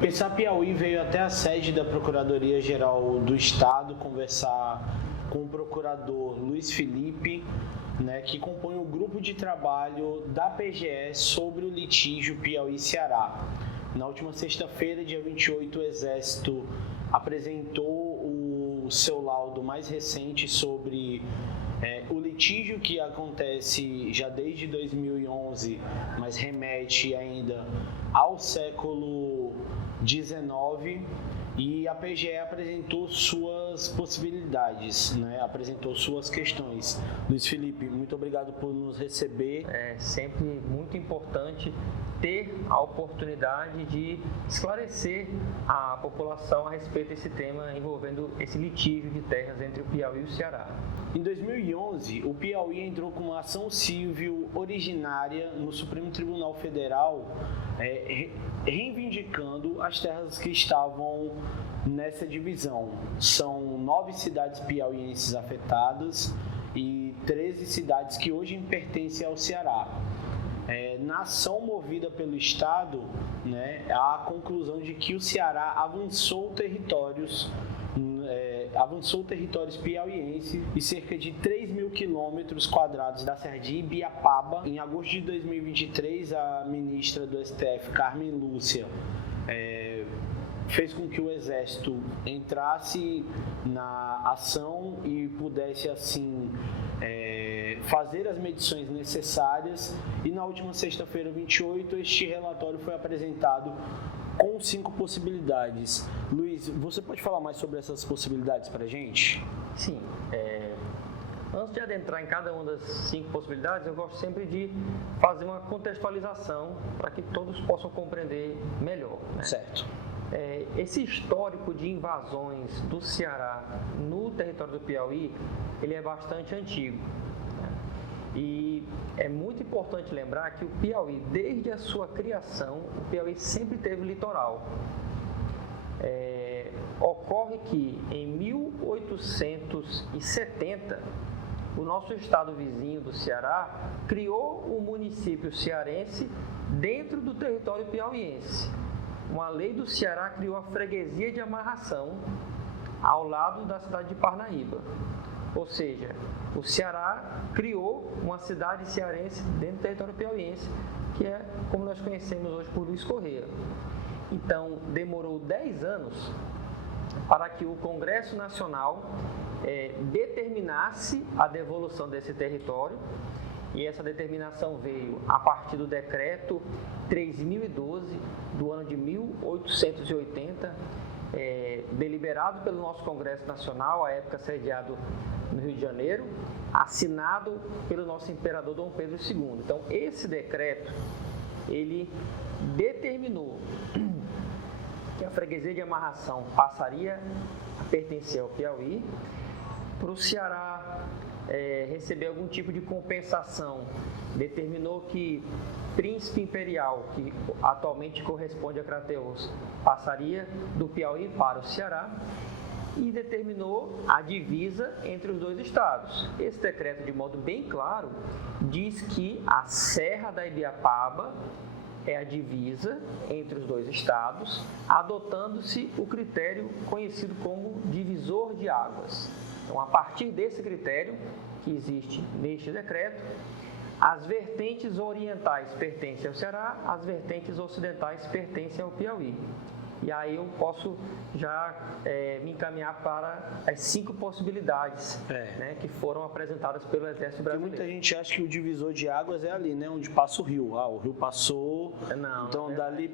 Pensar Piauí veio até a sede da Procuradoria-Geral do Estado conversar com o procurador Luiz Felipe, né, que compõe o grupo de trabalho da PGE sobre o litígio Piauí-Ceará. Na última sexta-feira, dia 28, o Exército apresentou o seu laudo mais recente sobre o litígio que acontece já desde 2011, mas remete ainda ao século XIX, e a PGE apresentou suas possibilidades, né? Apresentou suas questões. Luiz Felipe, muito obrigado por nos receber. É sempre muito importante ter a oportunidade de esclarecer a população a respeito desse tema envolvendo esse litígio de terras entre o Piauí e o Ceará. Em 2011, o Piauí entrou com uma ação civil originária no Supremo Tribunal Federal, reivindicando as terras que estavam nessa divisão. São 9 cidades piauienses afetadas e 13 cidades que hoje pertencem ao Ceará. Na ação movida pelo Estado, né, há a conclusão de que o Ceará avançou territórios piauienses e cerca de 3 mil quilômetros quadrados da Serra de Ibiapaba. Em agosto de 2023, a ministra do STF, Carmen Lúcia, fez com que o Exército entrasse na ação e pudesse, assim, fazer as medições necessárias. E na última sexta-feira, 28, este relatório foi apresentado com 5 possibilidades. Luiz, você pode falar mais sobre essas possibilidades para a gente? Sim. Antes de adentrar em cada uma das 5 possibilidades, eu gosto sempre de fazer uma contextualização para que todos possam compreender melhor, né? Certo. Esse histórico de invasões do Ceará no território do Piauí, ele é bastante antigo, né? E é muito importante lembrar que o Piauí, desde a sua criação, o Piauí sempre teve litoral. Ocorre que em 1870, o nosso estado vizinho do Ceará criou o município cearense dentro do território piauiense. Uma lei do Ceará criou a freguesia de amarração ao lado da cidade de Parnaíba. Ou seja, o Ceará criou uma cidade cearense dentro do território piauiense, que é como nós conhecemos hoje por Luiz Correia. Então, demorou 10 anos para que o Congresso Nacional determinasse a devolução desse território, e essa determinação veio a partir do decreto 3012 do ano de 1880, deliberado pelo nosso Congresso Nacional, à época sediado no Rio de Janeiro, assinado pelo nosso imperador Dom Pedro II. Então, esse decreto, ele determinou que a freguesia de amarração passaria a pertencer ao Piauí. Para o Ceará receber algum tipo de compensação, determinou que Príncipe Imperial, que atualmente corresponde a Crateús, passaria do Piauí para o Ceará, e determinou a divisa entre os dois estados. Esse decreto, de modo bem claro, diz que a Serra da Ibiapaba é a divisa entre os dois estados, adotando-se o critério conhecido como divisor de águas. Então, a partir desse critério que existe neste decreto, as vertentes orientais pertencem ao Ceará, as vertentes ocidentais pertencem ao Piauí. E aí eu posso já me encaminhar para as 5 possibilidades, né, que foram apresentadas pelo Exército Brasileiro. Porque muita gente acha que o divisor de águas é ali, né, onde passa o rio. O rio passou, não, então dali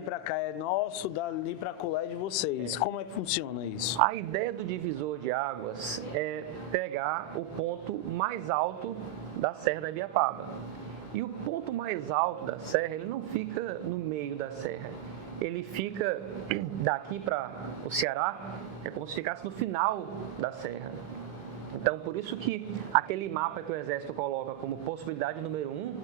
para cá é nosso, dali para colar é de vocês. Como é que funciona isso? A ideia do divisor de águas é pegar o ponto mais alto da Serra da Ibiapaba. E o ponto mais alto da serra, ele não fica no meio da serra. Ele fica daqui para o Ceará, é como se ficasse no final da serra. Então, por isso que aquele mapa que o Exército coloca como possibilidade número 1,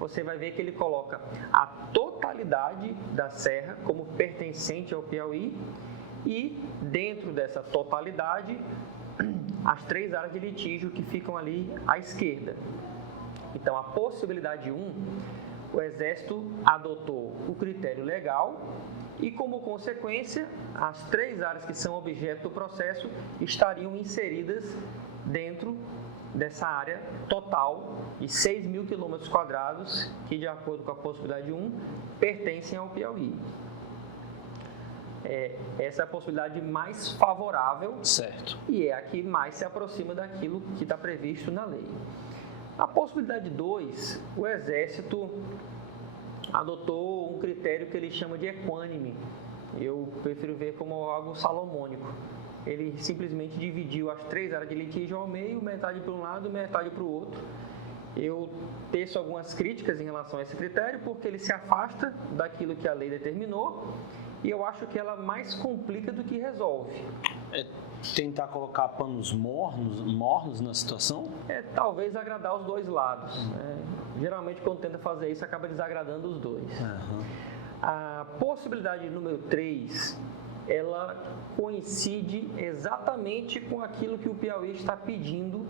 você vai ver que ele coloca a totalidade da serra como pertencente ao Piauí e, dentro dessa totalidade, as 3 áreas de litígio que ficam ali à esquerda. Então, a possibilidade 1, o Exército adotou o critério legal e, como consequência, as 3 áreas que são objeto do processo estariam inseridas dentro dessa área total de 6.000 km², que, de acordo com a possibilidade 1, pertencem ao Piauí. Essa é a possibilidade mais favorável, certo, e é a que mais se aproxima daquilo que está previsto na lei. A possibilidade 2, o Exército adotou um critério que ele chama de equânime. Eu prefiro ver como algo salomônico. Ele simplesmente dividiu as 3 áreas de litígio ao meio, metade para um lado, metade para o outro. Eu teço algumas críticas em relação a esse critério, porque ele se afasta daquilo que a lei determinou, e eu acho que ela mais complica do que resolve. Tentar colocar panos mornos na situação? Talvez agradar os dois lados. Geralmente, quando tenta fazer isso, acaba desagradando os dois. Uhum. A possibilidade número 3, ela coincide exatamente com aquilo que o Piauí está pedindo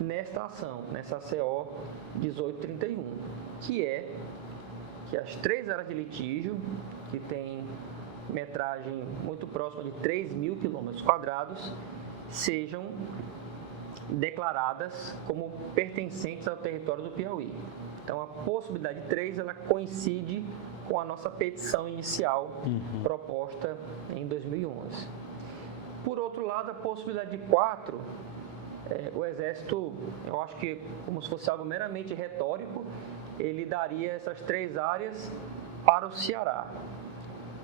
nesta ação, nessa CO 1831, que é que as 3 áreas de litígio, que tem metragem muito próxima de 3.000 km², sejam declaradas como pertencentes ao território do Piauí. Então, a possibilidade 3, ela coincide com a nossa petição inicial proposta em 2011. Por outro lado, a possibilidade 4, o Exército, eu acho que como se fosse algo meramente retórico, ele daria essas 3 áreas para o Ceará.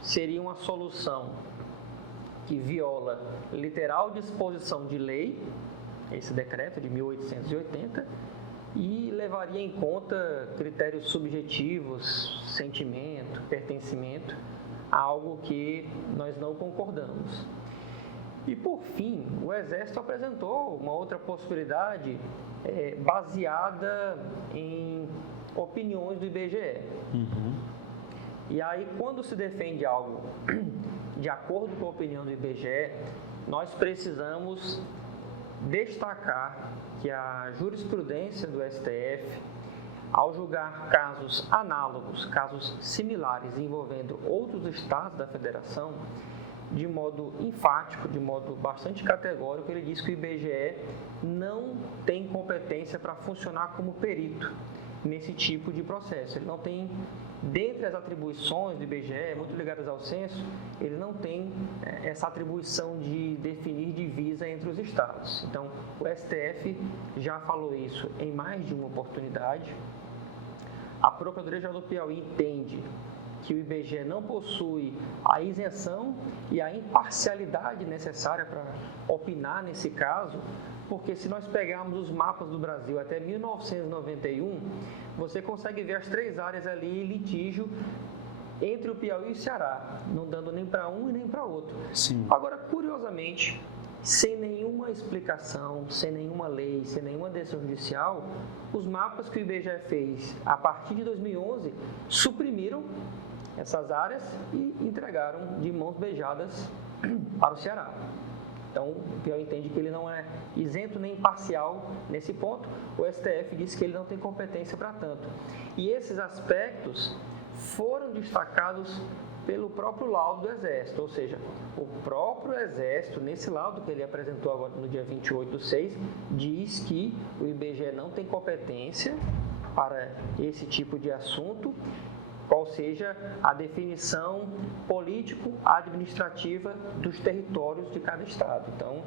Seria uma solução que viola literal disposição de lei, esse decreto de 1880, e levaria em conta critérios subjetivos, sentimento, pertencimento, algo que nós não concordamos. E, por fim, o Exército apresentou uma outra possibilidade baseada em opiniões do IBGE. E aí, quando se defende algo de acordo com a opinião do IBGE, nós precisamos destacar que a jurisprudência do STF, ao julgar casos análogos, casos similares envolvendo outros estados da federação, de modo enfático, de modo bastante categórico, ele diz que o IBGE não tem competência para funcionar como perito nesse tipo de processo. Ele não tem, dentre as atribuições do IBGE, muito ligadas ao censo, ele não tem essa atribuição de definir divisa entre os estados. Então, o STF já falou isso em mais de uma oportunidade. A Procuradoria-Geral do Piauí entende que o IBGE não possui a isenção e a imparcialidade necessária para opinar nesse caso, porque se nós pegarmos os mapas do Brasil até 1991, você consegue ver as 3 áreas ali em litígio entre o Piauí e o Ceará, não dando nem para um e nem para outro. Sim. Agora, curiosamente, sem nenhuma explicação, sem nenhuma lei, sem nenhuma decisão judicial, os mapas que o IBGE fez a partir de 2011 suprimiram essas áreas e entregaram de mãos beijadas para o Ceará. Então, o Piauí entende que ele não é isento nem imparcial nesse ponto. O STF diz que ele não tem competência para tanto. E esses aspectos foram destacados pelo próprio laudo do Exército, ou seja, o próprio Exército, nesse laudo que ele apresentou agora no dia 28/6, diz que o IBGE não tem competência para esse tipo de assunto, qual seja a definição político-administrativa dos territórios de cada estado. Então,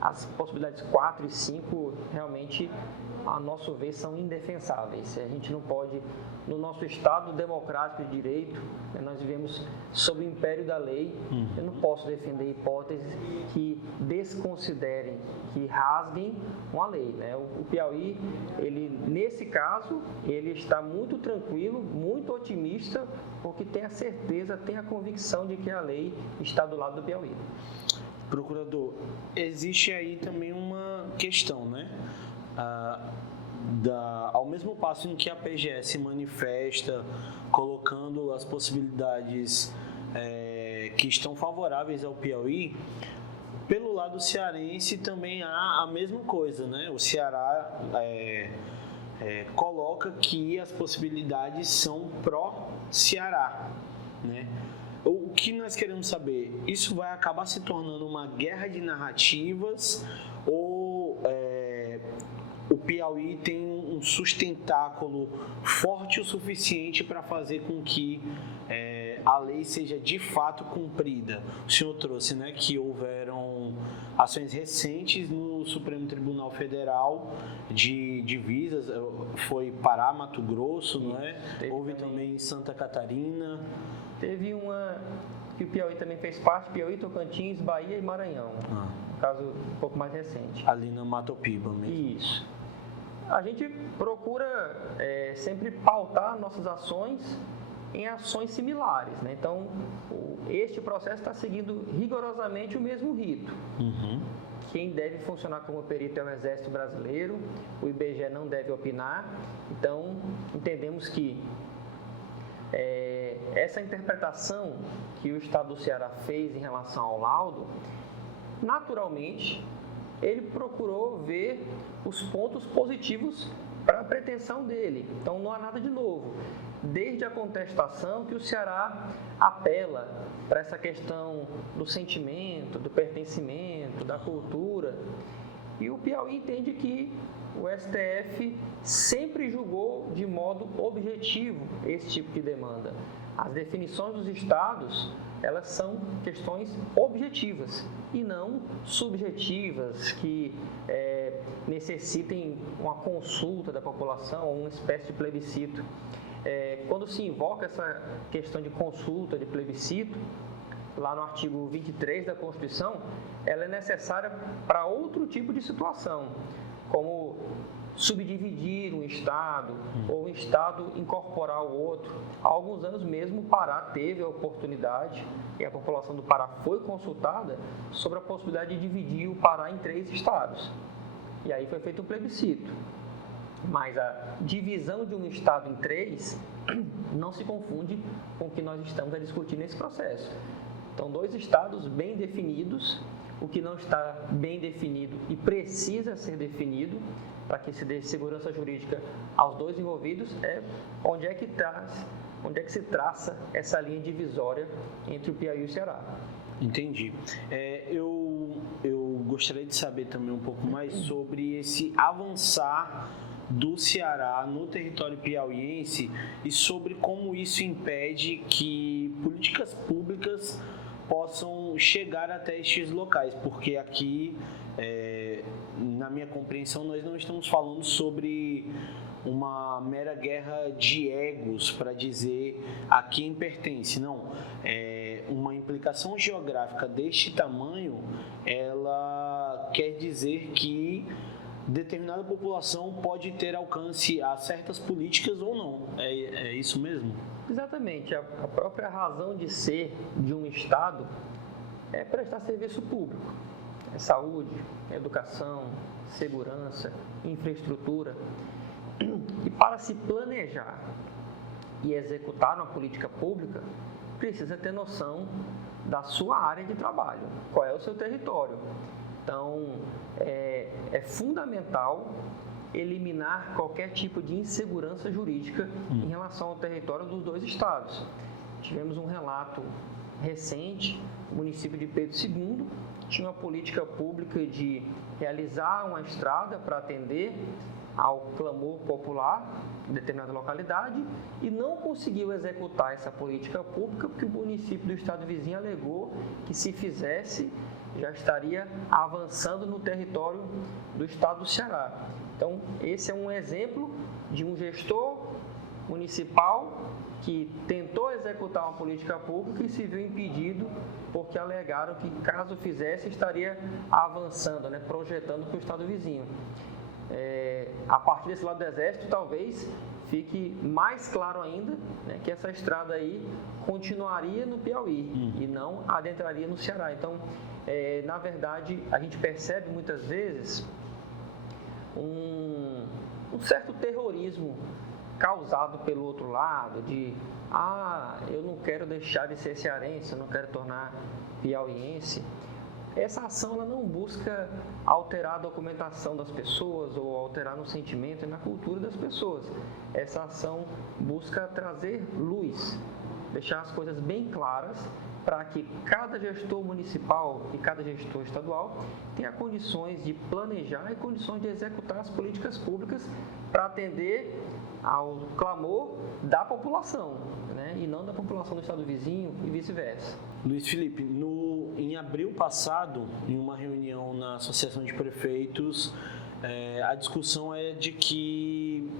as possibilidades 4 e 5 realmente, a nosso ver, são indefensáveis. A gente não pode, no nosso Estado democrático de direito, nós vivemos sob o império da lei, eu não posso defender hipóteses que desconsiderem, que rasguem uma lei. O Piauí, ele, nesse caso, ele está muito tranquilo, muito otimista, porque tem a certeza, tem a convicção de que a lei está do lado do Piauí. Procurador, existe aí também uma questão, né? Ao mesmo passo em que a PGE se manifesta colocando as possibilidades que estão favoráveis ao Piauí, pelo lado cearense também há a mesma coisa, né? O Ceará coloca que as possibilidades são pró-Ceará. né? O que nós queremos saber, isso vai acabar se tornando uma guerra de narrativas ou o Piauí tem um sustentáculo forte o suficiente para fazer com que a lei seja de fato cumprida? O senhor trouxe, né, que houveram ações recentes no Supremo Tribunal Federal de divisas, foi Pará, Mato Grosso, não é? Houve também em Santa Catarina. Teve uma que o Piauí também fez parte, Piauí, Tocantins, Bahia e Maranhão. Um caso um pouco mais recente. Ali na Matopiba mesmo. Isso. A gente procura sempre pautar nossas ações em ações similares, né? Então, este processo está seguindo rigorosamente o mesmo rito. Quem deve funcionar como perito é o Exército Brasileiro, o IBGE não deve opinar. Então, entendemos que essa interpretação que o Estado do Ceará fez em relação ao laudo, naturalmente, ele procurou ver os pontos positivos para a pretensão dele. Então, não há nada de novo. Desde a contestação que o Ceará apela para essa questão do sentimento, do pertencimento, da cultura. E o Piauí entende que o STF sempre julgou de modo objetivo esse tipo de demanda. As definições dos estados, elas são questões objetivas e não subjetivas que necessitem uma consulta da população ou uma espécie de plebiscito. Quando se invoca essa questão de consulta, de plebiscito, lá no artigo 23 da Constituição, ela é necessária para outro tipo de situação, como subdividir um estado ou um estado incorporar o outro. Há alguns anos mesmo o Pará teve a oportunidade e a população do Pará foi consultada sobre a possibilidade de dividir o Pará em 3 estados. E aí foi feito um plebiscito. Mas a divisão de um estado em 3 não se confunde com o que nós estamos a discutir nesse processo. Então, 2 estados bem definidos. O que não está bem definido e precisa ser definido para que se dê segurança jurídica aos 2 envolvidos é onde é que se traça essa linha divisória entre o Piauí e o Ceará. Entendi. Eu gostaria de saber também um pouco mais sobre esse avançar do Ceará no território piauiense e sobre como isso impede que políticas públicas possam chegar até estes locais, porque aqui, na minha compreensão, nós não estamos falando sobre uma mera guerra de egos para dizer a quem pertence, não. Uma implicação geográfica deste tamanho, ela quer dizer que determinada população pode ter alcance a certas políticas ou não. É isso mesmo? Exatamente. A própria razão de ser de um Estado é prestar serviço público. É saúde, educação, segurança, infraestrutura. E para se planejar e executar uma política pública, precisa ter noção da sua área de trabalho, qual é o seu território. Então, é fundamental eliminar qualquer tipo de insegurança jurídica em relação ao território dos 2 estados. Tivemos um relato recente, o município de Pedro II tinha uma política pública de realizar uma estrada para atender ao clamor popular em determinada localidade e não conseguiu executar essa política pública porque o município do estado vizinho alegou que se fizesse já estaria avançando no território do estado do Ceará. Então, esse é um exemplo de um gestor municipal que tentou executar uma política pública e se viu impedido porque alegaram que, caso fizesse, estaria avançando, né, projetando para o estado vizinho. A partir desse lado do Exército, talvez fique mais claro ainda, né, que essa estrada aí continuaria no Piauí e não adentraria no Ceará. Então, na verdade, a gente percebe muitas vezes um certo terrorismo causado pelo outro lado, de eu não quero deixar de ser cearense, eu não quero tornar piauiense. Essa ação ela não busca alterar a documentação das pessoas ou alterar no sentimento e na cultura das pessoas. Essa ação busca trazer luz deixar as coisas bem claras para que cada gestor municipal e cada gestor estadual tenha condições de planejar e condições de executar as políticas públicas para atender ao clamor da população, né? E não da população do estado vizinho e vice-versa. Luiz Felipe, em abril passado, em uma reunião na Associação de Prefeitos, a discussão é de que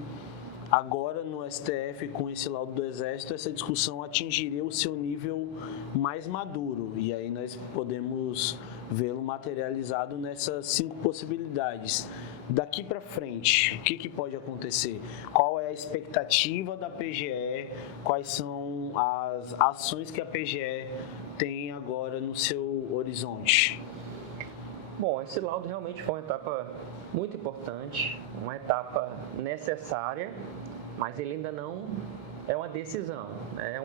agora no STF, com esse laudo do Exército, essa discussão atingiria o seu nível mais maduro, e aí nós podemos vê-lo materializado nessas 5 possibilidades. Daqui para frente, o que pode acontecer? Qual é a expectativa da PGE? Quais são as ações que a PGE tem agora no seu horizonte? Bom, esse laudo realmente foi uma etapa muito importante, uma etapa necessária, mas ele ainda não é uma decisão, né?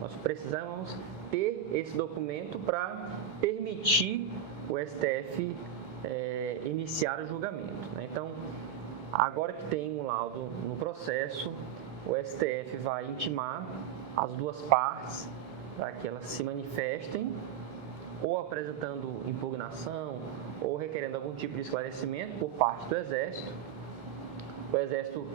Nós precisamos ter esse documento para permitir o STF iniciar o julgamento, né? Então, agora que tem um laudo no processo, o STF vai intimar as duas partes para que elas se manifestem, ou apresentando impugnação, ou requerendo algum tipo de esclarecimento por parte do Exército. O Exército,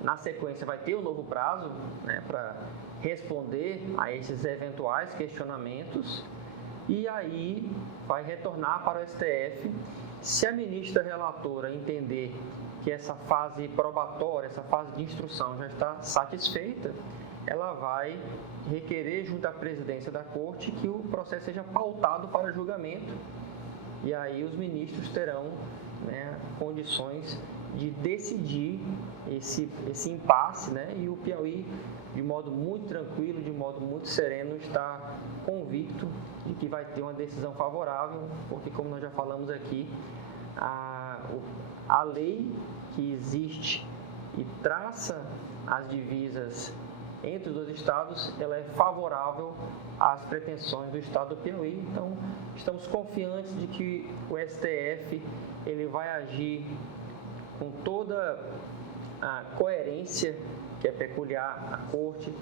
na sequência, vai ter um novo prazo, né, para responder a esses eventuais questionamentos, e aí vai retornar para o STF. Se a ministra relatora entender que essa fase probatória, essa fase de instrução já está satisfeita, ela vai requerer junto à presidência da Corte que o processo seja pautado para julgamento, e aí os ministros terão, né, condições de decidir esse impasse, né, e o Piauí, de modo muito tranquilo, de modo muito sereno, está convicto de que vai ter uma decisão favorável, porque, como nós já falamos aqui, a lei que existe e traça as divisas entre os dois estados, ela é favorável às pretensões do estado do Piauí. Então, estamos confiantes de que o STF ele vai agir com toda a coerência que é peculiar à Corte,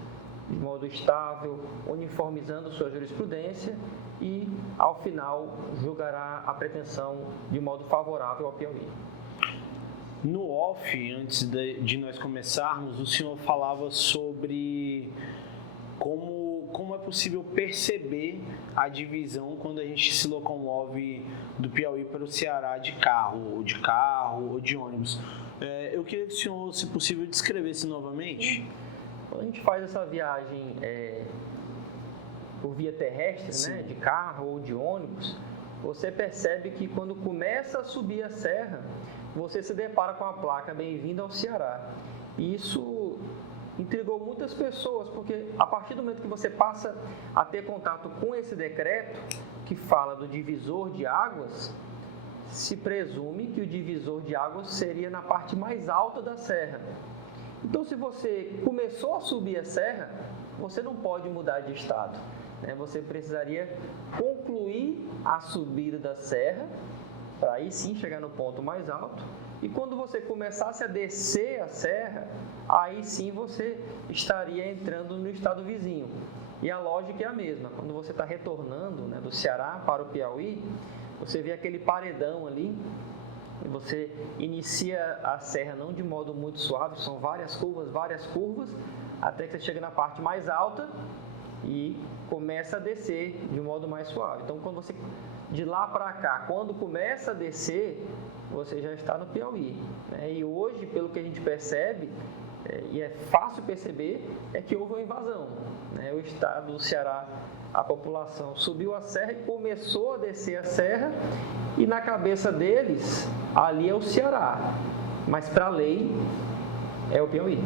de modo estável, uniformizando sua jurisprudência e, ao final, julgará a pretensão de modo favorável ao Piauí. No off, antes de nós começarmos, o senhor falava sobre como é possível perceber a divisão quando a gente se locomove do Piauí para o Ceará de carro ou de ônibus. Eu queria que o senhor, se possível, descrevesse novamente. Quando a gente faz essa viagem por via terrestre, né, de carro ou de ônibus, você percebe que quando começa a subir a serra, você se depara com a placa "Bem-vindo ao Ceará". E isso intrigou muitas pessoas, porque a partir do momento que você passa a ter contato com esse decreto, que fala do divisor de águas, se presume que o divisor de águas seria na parte mais alta da serra. Então, se você começou a subir a serra, você não pode mudar de estado, né? Você precisaria concluir a subida da serra, para aí sim chegar no ponto mais alto. E quando você começasse a descer a serra, aí sim você estaria entrando no estado vizinho. E a lógica é a mesma. Quando você está retornando, né, do Ceará para o Piauí, você vê aquele paredão ali, e você inicia a serra não de modo muito suave, são várias curvas, até que você chega na parte mais alta e começa a descer de modo mais suave. Então, quando você, de lá para cá, quando começa a descer, você já está no Piauí, né? E hoje, pelo que a gente percebe, e é fácil perceber, é que houve uma invasão, né? O estado do Ceará, a população subiu a serra e começou a descer a serra, e na cabeça deles, ali é o Ceará, mas para a lei é o Piauí.